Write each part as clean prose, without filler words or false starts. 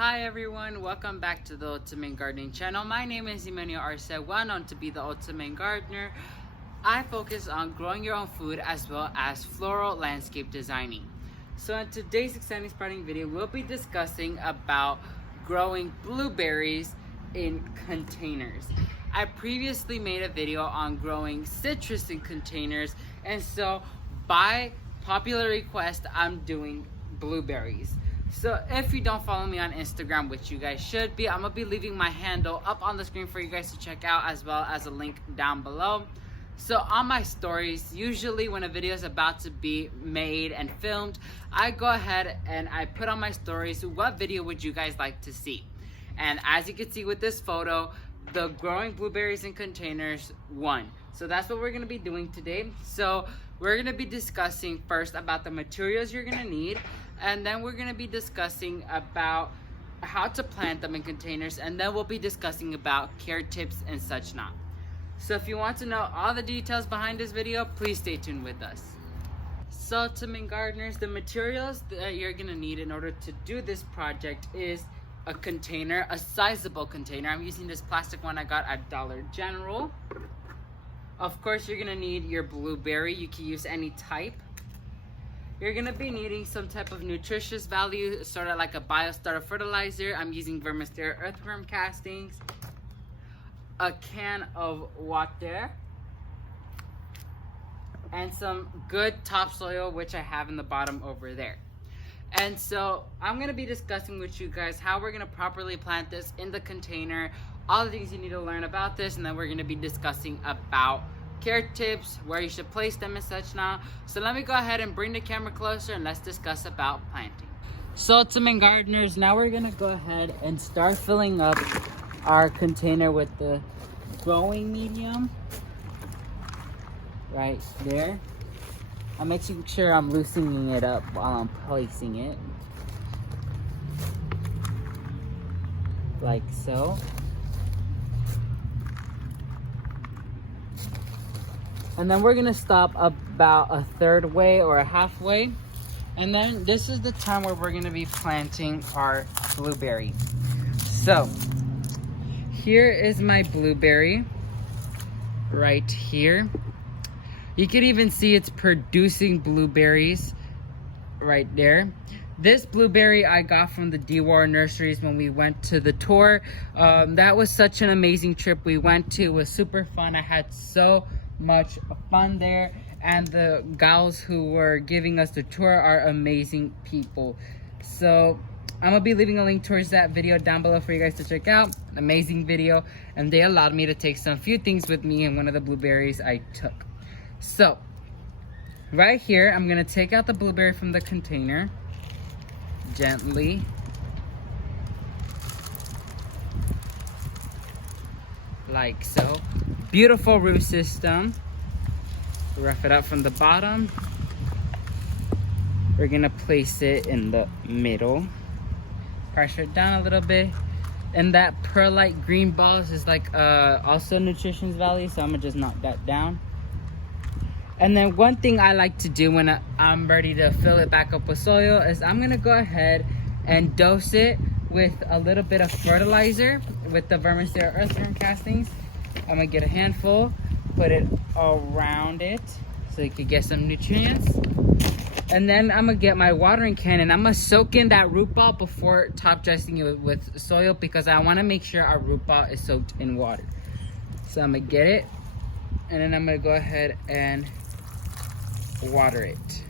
Hi everyone, welcome back to the Ultimate Gardening channel. My name is Emmanuel Arce, well known to be the Ultimate Gardener. I focus on growing your own food as well as floral landscape designing. So in today's exciting sprouting video, we'll be discussing about growing blueberries in containers. I previously made a video on growing citrus in containers, and so by popular request, I'm doing blueberries. So if you don't follow me on Instagram, which you guys should be, I'm gonna be leaving my handle up on the screen for you guys to check out, as well as a link down below. So on my stories, usually when a video is about to be made and filmed, I go ahead and I put on my stories, what video would you guys like to see? And as you can see with this photo, the growing blueberries in containers won. So that's what we're gonna be doing today. So we're gonna be discussing first about the materials you're gonna need, and then we're gonna be discussing about how to plant them in containers, and then we'll be discussing about care tips and such not. So if you want to know all the details behind this video, please stay tuned with us. So Ultimate Gardeners, the materials that you're gonna need in order to do this project is a container, a sizable container. I'm using this plastic one I got at Dollar General. Of course, you're gonna need your blueberry. You can use any type. You're gonna be needing some type of nutritious value, sort of like a biostarter fertilizer. I'm using Vermisterra earthworm castings, a can of water, and some good topsoil, which I have in the bottom over there. And so I'm gonna be discussing with you guys how we're gonna properly plant this in the container, all the things you need to learn about this, and then we're gonna be discussing about care tips, where you should place them and such now. So let me go ahead and bring the camera closer and let's discuss about planting. So Ultimate Gardeners, now we're gonna go ahead and start filling up our container with the growing medium right there. I'm making sure I'm loosening it up while I'm placing it, like so. And then we're gonna stop about a third way or a halfway. And then this is the time where we're gonna be planting our blueberry. So here is my blueberry right here. You can even see it's producing blueberries right there. This blueberry I got from the Dewar nurseries when we went to the tour. That was such an amazing trip we went to. It was super fun. I had so much fun there, and the gals who were giving us the tour are amazing people. So I'm gonna be leaving a link towards that video down below for you guys to check out. An amazing video, and they allowed me to take some few things with me in one of the blueberries I took. So right here, I'm gonna take out the blueberry from the container gently, like so. Beautiful root system. Rough it up from the bottom. We're gonna place it in the middle. Pressure it down a little bit. And that perlite green balls is like also nutrition value, so I'm gonna just knock that down. And then one thing I like to do when I'm ready to fill it back up with soil is I'm gonna go ahead and dose it with a little bit of fertilizer with the Vermisterra earthworm castings. I'm gonna get a handful, put it around it so you can get some nutrients. And then I'm gonna get my watering can and I'm gonna soak in that root ball before top dressing it with soil, because I wanna make sure our root ball is soaked in water. So I'm gonna get it, and then I'm gonna go ahead and water it.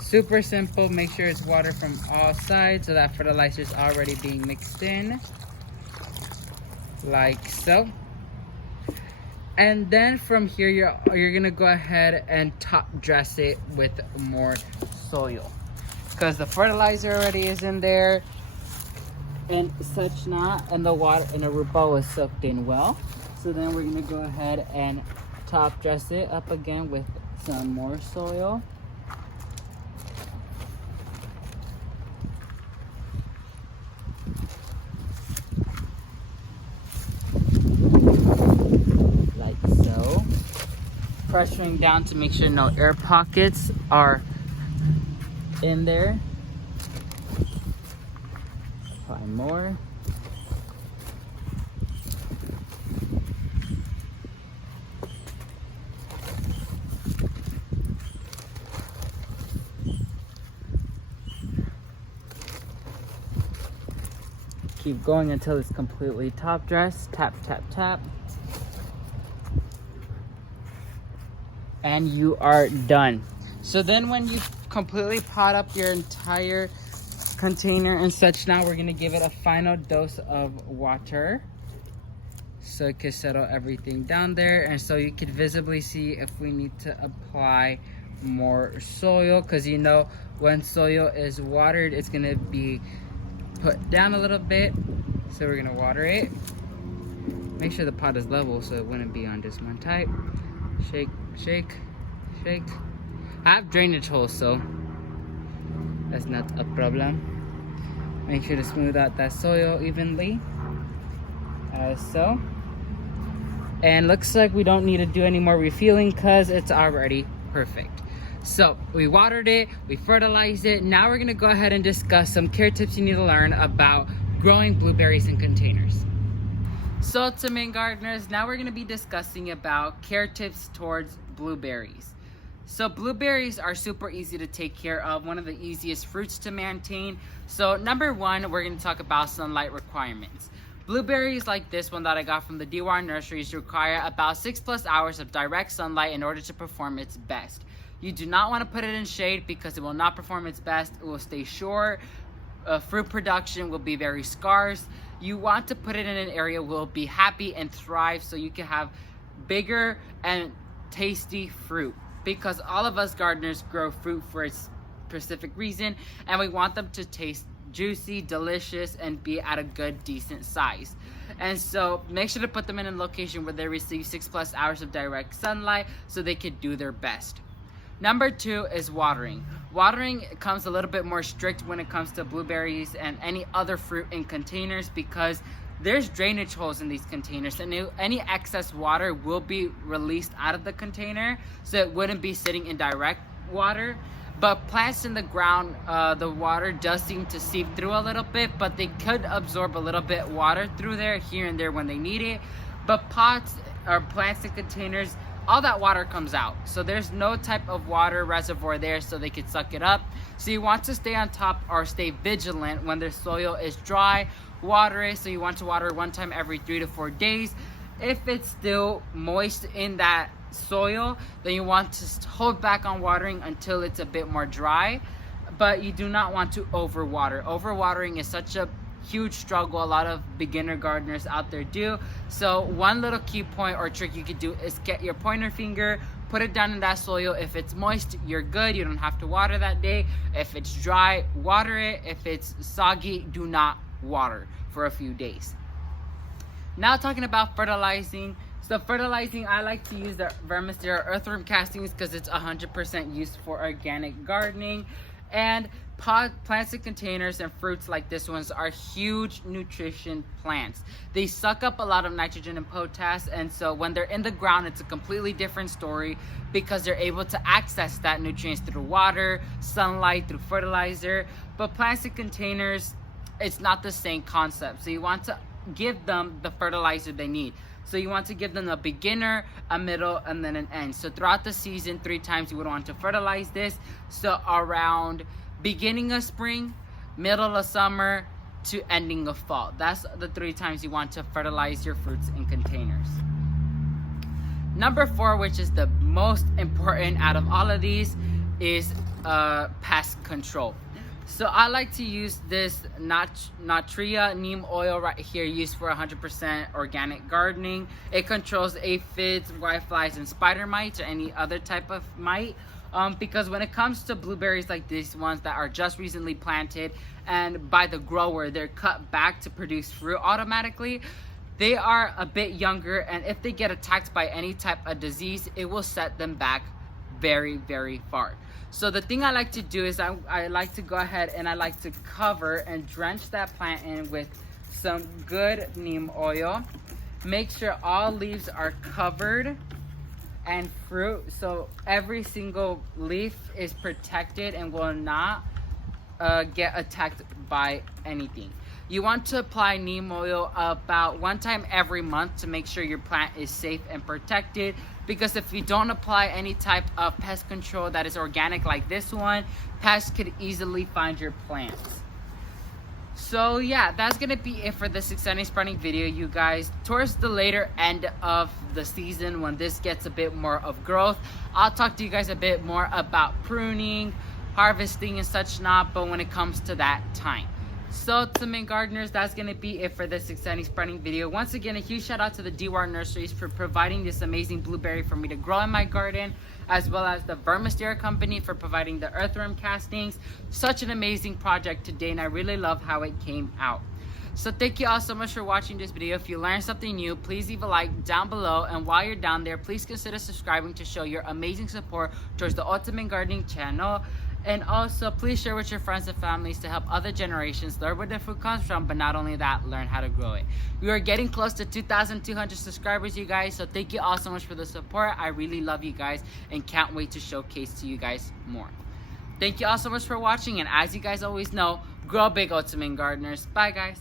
Super simple. Make sure it's water from all sides so that fertilizer is already being mixed in, like so. And then from here, you're gonna go ahead and top dress it with more soil, because the fertilizer already is in there and such not, and the water and the root ball is soaked in well. So then we're gonna go ahead and top dress it up again with some more soil. Pressuring down to make sure no air pockets are in there. apply more. Keep going until it's completely top dressed. Tap, tap, tap. And you are done. So then when you completely pot up your entire container and such, now we're gonna give it a final dose of water so it can settle everything down there, and so you can visibly see if we need to apply more soil, because you know when soil is watered it's gonna be put down a little bit. So we're gonna water it. Make sure the pot is level so it wouldn't be on just one type. Shake, shake, shake. I have drainage holes, so that's not a problem. Make sure to smooth out that soil evenly, as so. And looks like we don't need to do any more refueling because it's already perfect. So we watered it, we fertilized it. Now we're gonna go ahead and discuss some care tips you need to learn about growing blueberries in containers. So to main gardeners, now we're gonna be discussing about care tips towards blueberries. So blueberries are super easy to take care of, one of the easiest fruits to maintain. So number one, we're gonna talk about sunlight requirements. Blueberries like this one that I got from the Dewar nurseries require about 6+ hours of direct sunlight in order to perform its best. You do not want to put it in shade because it will not perform its best. It will stay short. Fruit production will be very scarce. You want to put it in an area where it will be happy and thrive so you can have bigger and tasty fruit, because all of us gardeners grow fruit for a specific reason, and we want them to taste juicy, delicious, and be at a good, decent size. And so make sure to put them in a location where they receive 6+ hours of direct sunlight so they can do their best. Number two is watering. Watering comes a little bit more strict when it comes to blueberries and any other fruit in containers, because there's drainage holes in these containers, and any excess water will be released out of the container, so it wouldn't be sitting in direct water. But plants in the ground, the water does seem to seep through a little bit, but they could absorb a little bit water through there here and there when they need it. But pots or plants in containers, all that water comes out, so there's no type of water reservoir there so they can suck it up. So you want to stay on top or stay vigilant when their soil is dry. Water it, so you want to water one time every 3 to 4 days. If it's still moist in that soil, then you want to hold back on watering until it's a bit more dry, but you do not want to overwater. Overwatering is such a huge struggle a lot of beginner gardeners out there do. So one little key point or trick you could do is get your pointer finger, put it down in that soil. If it's moist, you're good, you don't have to water that day. If it's dry, water it. If it's soggy, do not water for a few days. Now talking about fertilizing. So fertilizing, I like to use the Vermisterra earthworm castings because it's 100% used for organic gardening. And plants in containers and fruits like this ones are huge nutrition plants. They suck up a lot of nitrogen and potassium, and so when they're in the ground, it's a completely different story because they're able to access that nutrients through water, sunlight, through fertilizer. But plants in containers, it's not the same concept. So you want to give them the fertilizer they need. So you want to give them a beginner, a middle, and then an end. So throughout the season, 3 times you would want to fertilize this. So around beginning of spring, middle of summer, to ending of fall. That's the 3 times you want to fertilize your fruits in containers. Number 4, which is the most important out of all of these, is pest control. So I like to use this Natria neem oil right here, used for 100% organic gardening. It controls aphids, whiteflies, and spider mites, or any other type of mite. Because when it comes to blueberries like these ones that are just recently planted and by the grower, they're cut back to produce fruit automatically, they are a bit younger, and if they get attacked by any type of disease, it will set them back very, very far. So the thing I like to do is I like to go ahead and I like to cover and drench that plant in with some good neem oil. Make sure all leaves are covered and fruit, so every single leaf is protected and will not get attacked by anything. You want to apply neem oil about 1 time every month to make sure your plant is safe and protected, because if you don't apply any type of pest control that is organic like this one, pests could easily find your plants. So yeah, that's gonna be it for this exciting sprouting video, you guys. Towards the later end of the season, when this gets a bit more of growth, I'll talk to you guys a bit more about pruning, harvesting and such not, but when it comes to that time. So to main gardeners, that's gonna be it for this exciting sprouting video. Once again, a huge shout out to the Dewar Nurseries for providing this amazing blueberry for me to grow in my garden, as well as the Vermisterra company for providing the earthworm castings. Such an amazing project today, and I really love how it came out. So thank you all so much for watching this video. If you learned something new, please leave a like down below, and while you're down there, please consider subscribing to show your amazing support towards the Ultimate Gardening channel. And also, please share with your friends and families to help other generations learn where their food comes from, but not only that, learn how to grow it. We are getting close to 2,200 subscribers, you guys, so thank you all so much for the support. I really love you guys and can't wait to showcase to you guys more. Thank you all so much for watching, and as you guys always know, grow big, Ultimate Gardeners. Bye, guys.